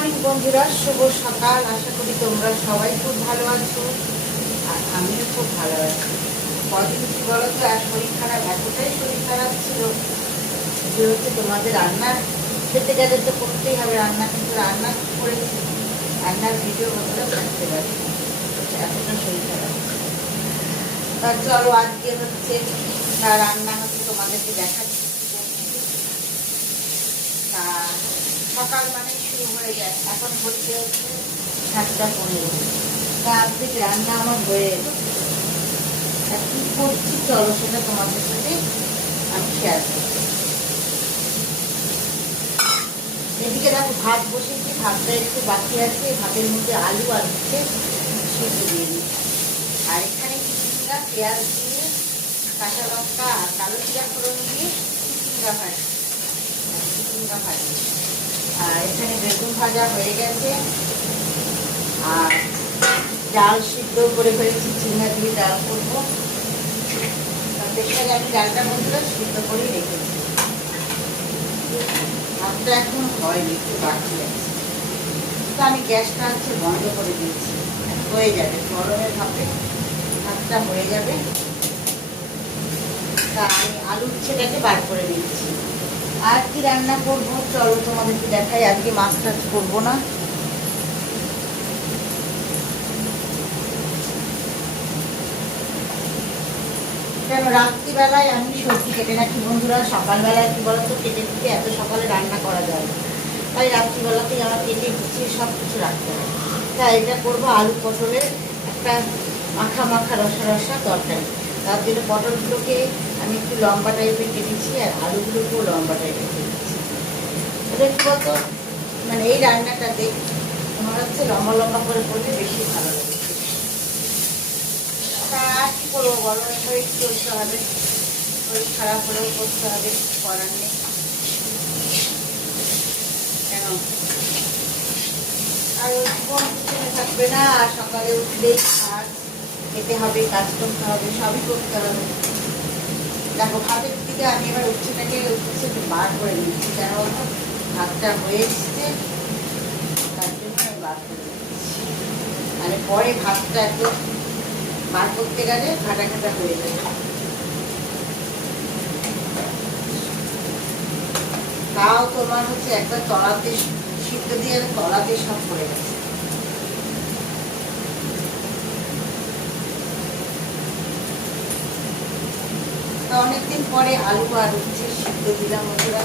Morning বন্ধুরা, শুভ সকাল। আশা করি তোমরা সবাই খুব ভালো আছো, আর আমিও খুব ভালো আছি। কদিন কি বলো তো, আর শরীর খারাপ, এতটাই শরীর খারাপ ছিল যে হচ্ছে তোমাদের রান্না খেতে গেলে তো করতেই হবে রান্না, কিন্তু রান্না করেছি, রান্নার ভিডিও বন্ধুরা থাকতে পারি, এতটা শরীর খারাপ। তা চলো আজকে হচ্ছে রান্না হচ্ছে তোমাদেরকে দেখাচ্ছি। তা সকাল মানে শুরু হয়ে যায়, এখন হচ্ছে 7:15। তা আজকে রান্না আমার হয়ে এলো, কি করছি চলো সেটা তোমাদের সাথে আমি শেয়ার করছি। এদিকে দেখো ভাত বসেছি, ভাতটা একটু বাকি আছে, ভাতের মধ্যে আলু আর হচ্ছে সিদ্ধ দিয়ে দিচ্ছি। আর এখানে চিচিঙ্গা পেঁয়াজ দিয়ে কাঁচা লঙ্কা আর কালো জিরা ফোড়ন দিয়ে চিচিঙ্গা ভাজি। আর এখানে বেগুন ভাজা হয়ে গেছে, আর ডাল সিদ্ধ করে ফেলেছি, চিংড়া দিয়ে ডাল করবো। তার আমি ডালটা বন্ধুরা সিদ্ধ করেই রেখেছি, ভাতটা এখন হয়নি, একটু বাকি আছে। তো আমি গ্যাসটা হচ্ছে বন্ধ করে দিয়েছি, হয়ে যাবে গরমের ভাবে ভাতটা হয়ে যাবে। তা আমি আলুর ছেটাকে বার করে নিচ্ছি। আর কি রান্না করবো চলো তোমাদেরকে দেখাই। আজকে মাছ টাছ করবো না, কেন রাত্রিবেলায় আমি সবজি কেটে রাখি বন্ধুরা। সকালবেলায় কি বলতো কেটে দিতে এত সকালে রান্না করা যায় না, তাই রাত্রিবেলাতেই আমার কেটে গুছিয়ে সব কিছু রাখতে হয়। তাই এটা করবো আলু পটলের একটা মাখা মাখা রসা রসা তরকারি। তার জন্য পটলগুলোকে আমি একটু লম্বা টাইপের কেটেছি, আর আলুগুলোকেও লম্বা টাইপের কেটেছি। এটা কি বলতো, মানে এই রান্নাটাতে তোমার হচ্ছে লম্বা লম্বা করে করলে বেশি ভালো লাগে। তা কি করবো বলো, শরীর চলতে হবে, শরীর খারাপ হলেও করতে হবে, করার নেই। কেন আর কোন কিছু থাকবে না, আর সকালে উঠলেই আর খেতে হবে, কাজ করতে হবে, সবই করতে হবে। দেখো ভাতের দিকে আমি এবার উচ্ছেটাকে বার করে নিচ্ছি, কেন বলতো ভাতটা হয়ে এসছে, তার জন্য আমি বার করে নিচ্ছি। মানে পরে ভাতটা একদম বার করতে গেলে ঘাটা ঘাটা হয়ে যাবে। তাও তোমার হচ্ছে একবার তলাতে সিদ্ধ দিয়ে তলাতে সব পড়ে গেছে। অনেকদিন পরে আলু আর উচ্ছে সিদ্ধ দিলাম বন্ধুরা।